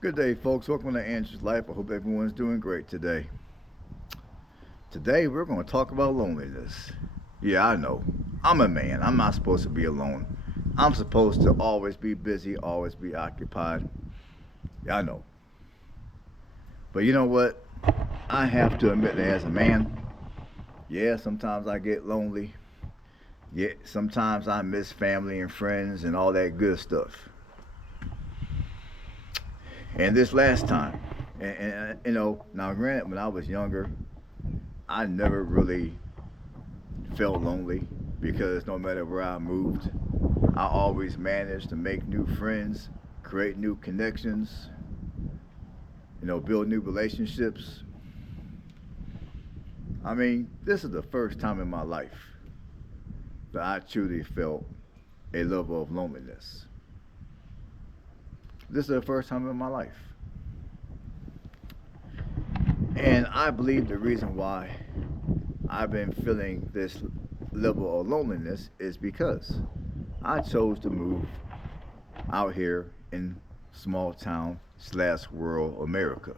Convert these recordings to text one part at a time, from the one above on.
Good day, folks. Welcome to Andrew's Life. I hope everyone's doing great today. Today, we're going to talk about loneliness. Yeah, I know. I'm a man. I'm not supposed to be alone. I'm supposed to always be busy, always be occupied. Yeah, I know. But you know what? I have to admit that as a man, yeah, sometimes I get lonely. Yeah, sometimes I miss family and friends and all that good stuff. And this last time, now granted, when I was younger, I never really felt lonely because no matter where I moved, I always managed to make new friends, create new connections, build new relationships. I mean, this is the first time in my life that I truly felt a level of loneliness. This is the first time in my life. And I believe the reason why I've been feeling this level of loneliness is because I chose to move out here in small town slash rural America,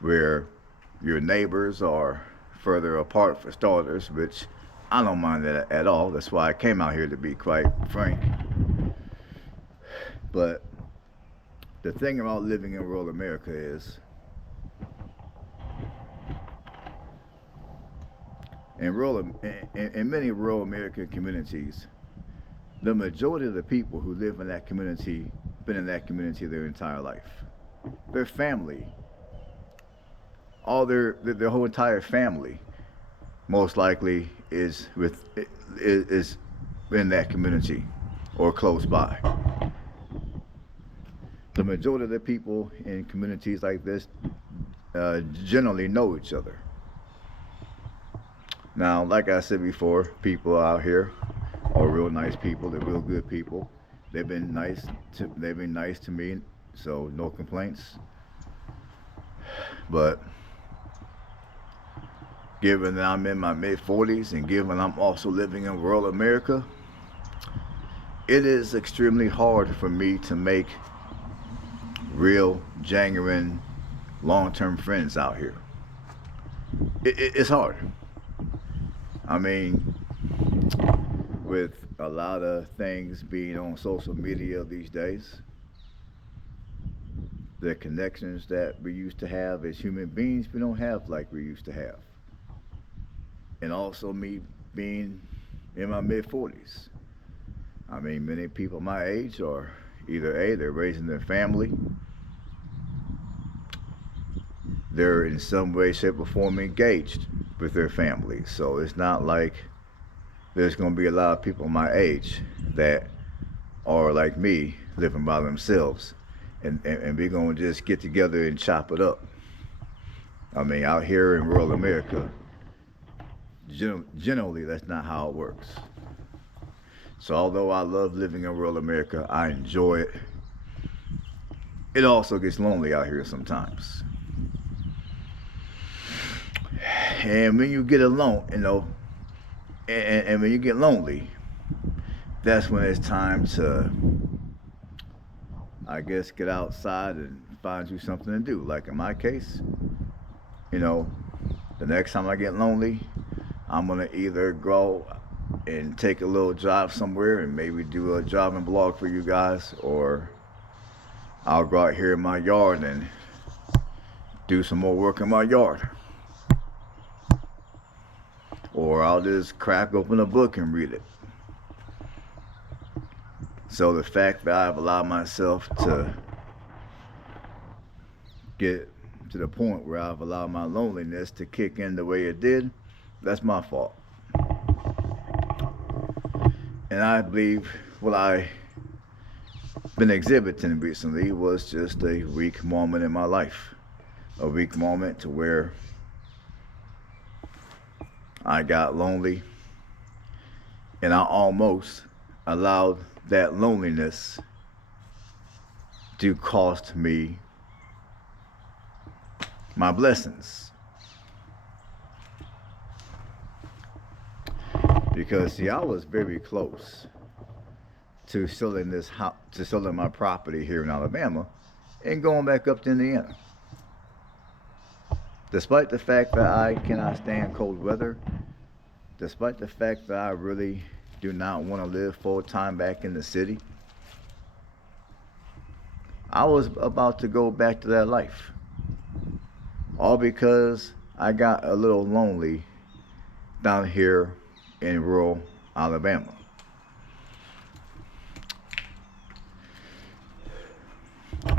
where your neighbors are further apart for starters, which I don't mind that at all. That's why I came out here, to be quite frank. But the thing about living in rural America is, in many rural American communities, the majority of the people who live in that community been in that community their entire life. Their family, all their whole entire family, most likely is in that community or close by. The majority of the people in communities like this generally know each other. Now, like I said before, people out here are real nice people. They're real good people. They've been nice to me, so no complaints. But given that I'm in my mid 40s and given I'm also living in rural America, it is extremely hard for me to make real, genuine, long-term friends out here. It's hard. I mean, with a lot of things being on social media these days, the connections that we used to have as human beings, we don't have like we used to have. And also, me being in my mid 40s. I mean, many people my age are either A, they're raising their family, they're in some way, shape, or form engaged with their families. So it's not like there's going to be a lot of people my age that are like me living by themselves, and we're going to just get together and chop it up. I mean, out here in rural America, generally that's not how it works. So although I love living in rural America, I enjoy it. It also gets lonely out here sometimes. And when you get alone, and when you get lonely, that's when it's time to, I guess, get outside and find you something to do. Like in my case, you know, the next time I get lonely, I'm gonna either go and take a little drive somewhere and maybe do a driving blog for you guys, or I'll go out here in my yard and do some more work in my yard. Or I'll just crack open a book and read it. So the fact that I've allowed myself to get to the point where I've allowed my loneliness to kick in the way it did, that's my fault. And I believe what I been exhibiting recently was just a weak moment in my life. A weak moment to where I got lonely and I almost allowed that loneliness to cost me my blessings. Because see, I was very close to selling my property here in Alabama and going back up to Indiana. Despite the fact that I cannot stand cold weather, despite the fact that I really do not want to live full time back in the city, I was about to go back to that life. All because I got a little lonely down here in rural Alabama.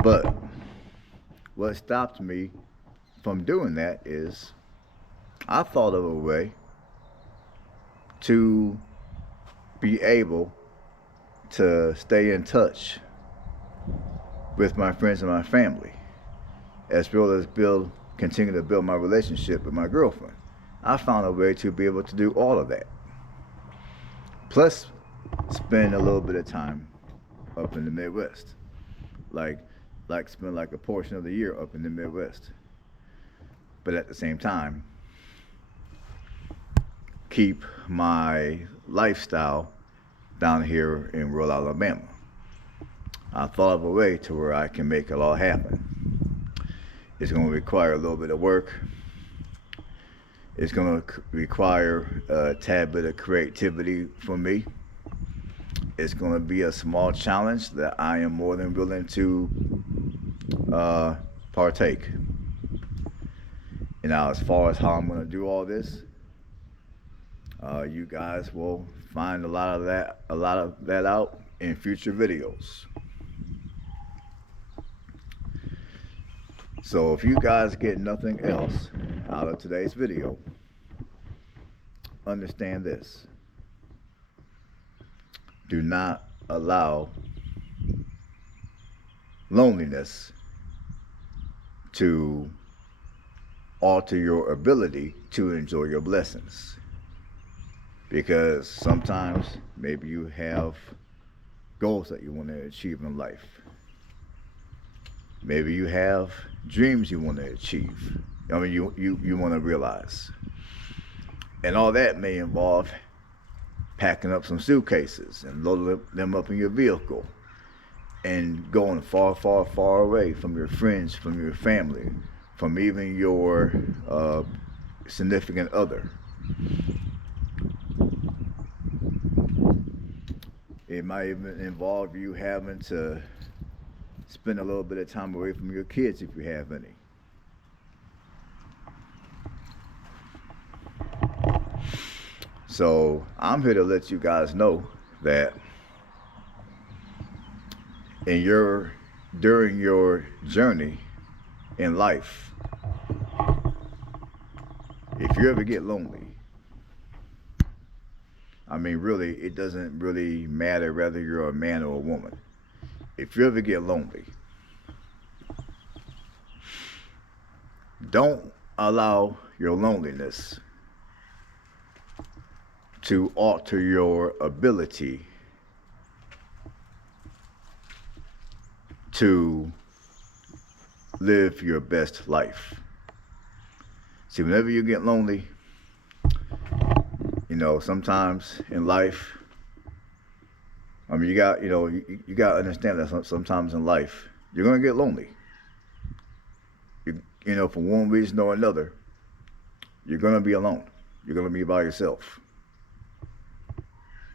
But what stopped me from doing that is I thought of a way to be able to stay in touch with my friends and my family, as well as continue to build my relationship with my girlfriend. I found a way to be able to do all of that. Plus, spend a little bit of time up in the Midwest, like spend like a portion of the year up in the Midwest. But at the same time, keep my lifestyle down here in rural Alabama. I thought of a way to where I can make it all happen. It's going to require a little bit of work. It's going to require a tad bit of creativity from me. It's going to be a small challenge that I am more than willing to partake. And now, as far as how I'm going to do all this, you guys will find a lot of that out in future videos. So if you guys get nothing else out of today's video, understand this. Do not allow loneliness to alter your ability to enjoy your blessings. Because sometimes maybe you have goals that you want to achieve in life. Maybe you have dreams you want to achieve. I mean, you want to realize. And all that may involve packing up some suitcases and loading them up in your vehicle and going far, far, far away from your friends, from your family, from even your significant other. It might even involve you having to spend a little bit of time away from your kids if you have any. So I'm here to let you guys know that during your journey in life, if you ever get lonely, I mean, really, it doesn't really matter whether you're a man or a woman. If you ever get lonely, don't allow your loneliness to alter your ability to live your best life. See, whenever you get lonely, sometimes in life, I mean, you got to understand that sometimes in life, you're going to get lonely. For one reason or another, you're going to be alone. You're going to be by yourself.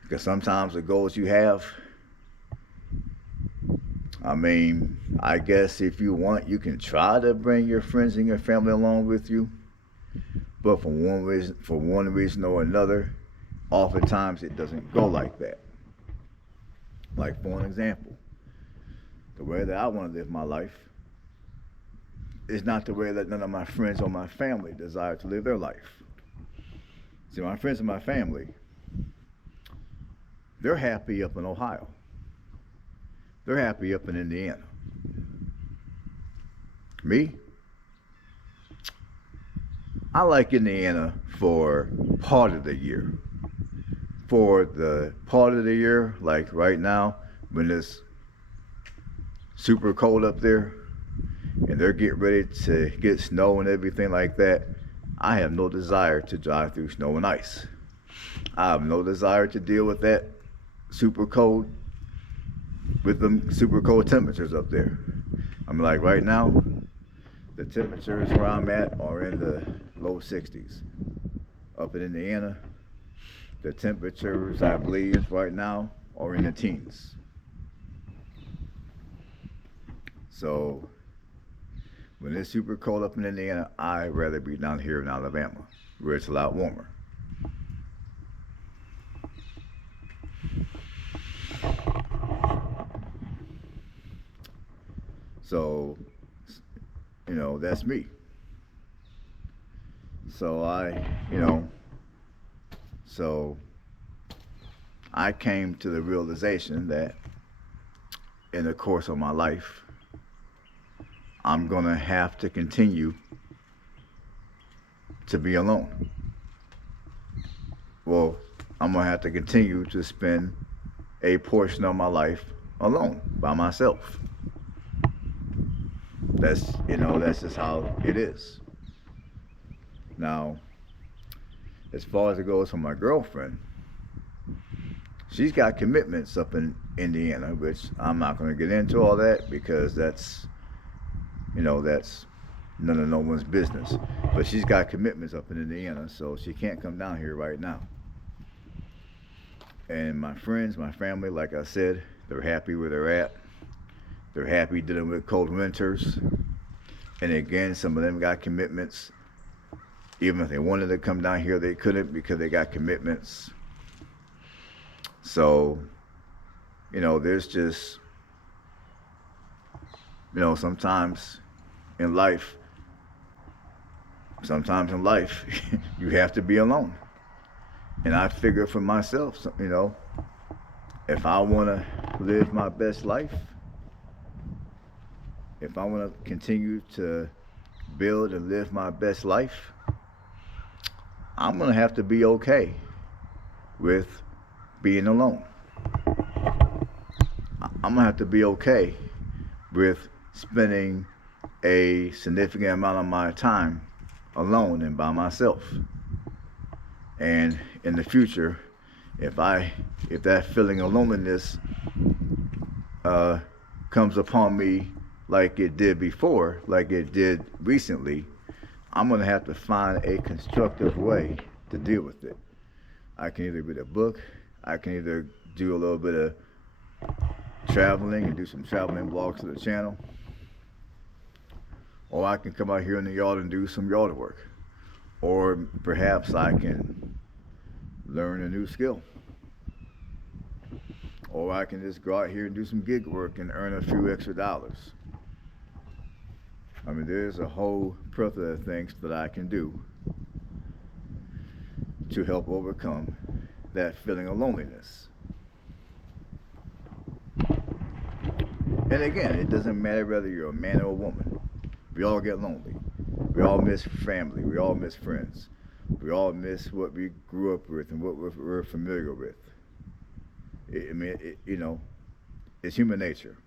Because sometimes the goals you have, I mean, I guess if you want, you can try to bring your friends and your family along with you. But for one reason or another, oftentimes it doesn't go like that. Like, for an example, the way that I want to live my life is not the way that none of my friends or my family desire to live their life. See, my friends and my family, they're happy up in Ohio. They're happy up in Indiana. Me? I like Indiana for part of the year. For the part of the year, like right now, when it's super cold up there, and they're getting ready to get snow and everything like that, I have no desire to drive through snow and ice. I have no desire to deal with that super cold, with them super cold temperatures up there. I mean, like right now, the temperatures where I'm at are in the low 60s. Up in Indiana, the temperatures, I believe, right now are in the teens. So when it's super cold up in Indiana, I'd rather be down here in Alabama, where it's a lot warmer. So, that's me. So so I came to the realization that in the course of my life, I'm going to have to continue to be alone. Well, I'm going to have to continue to spend a portion of my life alone by myself. That's just how it is. Now, as far as it goes for my girlfriend, she's got commitments up in Indiana, which I'm not going to get into all that because that's none of no one's business. But she's got commitments up in Indiana, so she can't come down here right now. And my friends, my family, like I said, they're happy where they're at. They're happy dealing with cold winters. And again, some of them got commitments. Even if they wanted to come down here, they couldn't because they got commitments. So, there's just, sometimes in life, you have to be alone. And I figure for myself, if I want to live my best life, if I want to continue to build and live my best life, I'm going to have to be okay with being alone. I'm going to have to be okay with spending a significant amount of my time alone and by myself. And in the future, if that feeling of loneliness comes upon me like it did before, like it did recently, I'm going to have to find a constructive way to deal with it. I can either read a book, I can either do a little bit of traveling and do some traveling vlogs to the channel, or I can come out here in the yard and do some yard work, or perhaps I can learn a new skill, or I can just go out here and do some gig work and earn a few extra dollars. I mean, there's a whole plethora of things that I can do to help overcome that feeling of loneliness. And again, it doesn't matter whether you're a man or a woman. We all get lonely. We all miss family. We all miss friends. We all miss what we grew up with and what we're familiar with. It's human nature.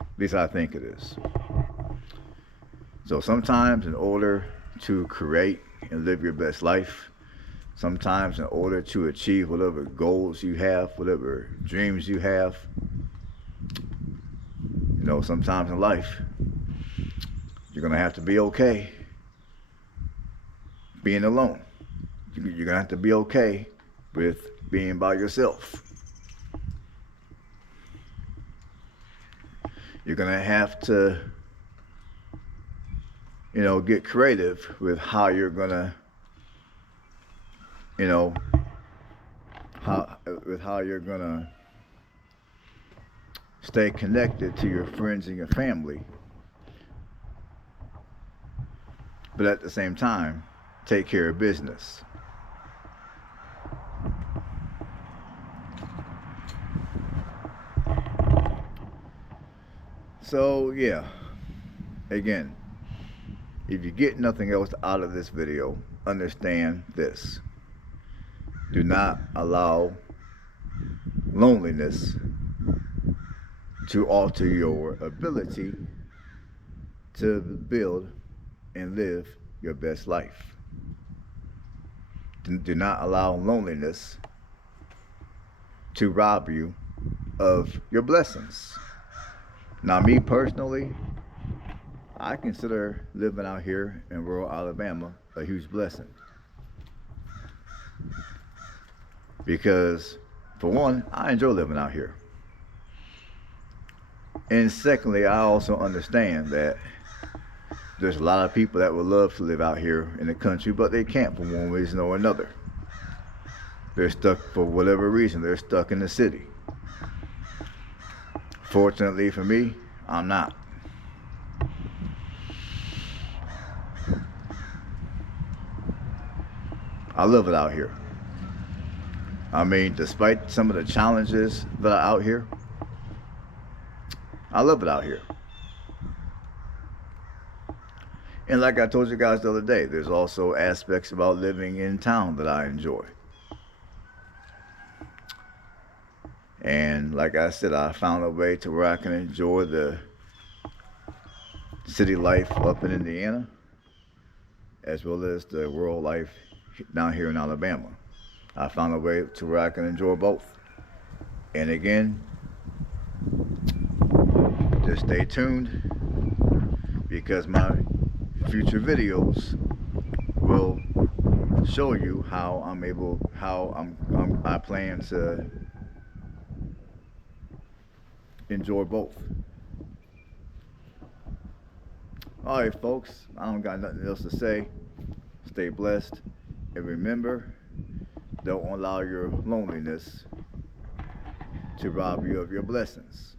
At least I think it is. So sometimes in order to create and live your best life, sometimes in order to achieve whatever goals you have, whatever dreams you have, sometimes in life, you're going to have to be okay being alone. You're going to have to be okay with being by yourself. You're going to have to, get creative with how you're going to, how you're going to stay connected to your friends and your family, but at the same time, take care of business. So yeah, again, if you get nothing else out of this video, understand this. Do not allow loneliness to alter your ability to build and live your best life. Do not allow loneliness to rob you of your blessings. Now, me personally, I consider living out here in rural Alabama a huge blessing because, for one, I enjoy living out here. And secondly, I also understand that there's a lot of people that would love to live out here in the country, but they can't for one reason or another. They're stuck for whatever reason, they're stuck in the city. Fortunately for me, I'm not. I love it out here. I mean, despite some of the challenges that are out here, I love it out here. And like I told you guys the other day, there's also aspects about living in town that I enjoy. And like I said, I found a way to where I can enjoy the city life up in Indiana as well as the rural life down here in Alabama. I found a way to where I can enjoy both. And again, just stay tuned because my future videos will show you how I plan to enjoy both. All right, folks, I don't got nothing else to say. Stay blessed, and remember, don't allow your loneliness to rob you of your blessings.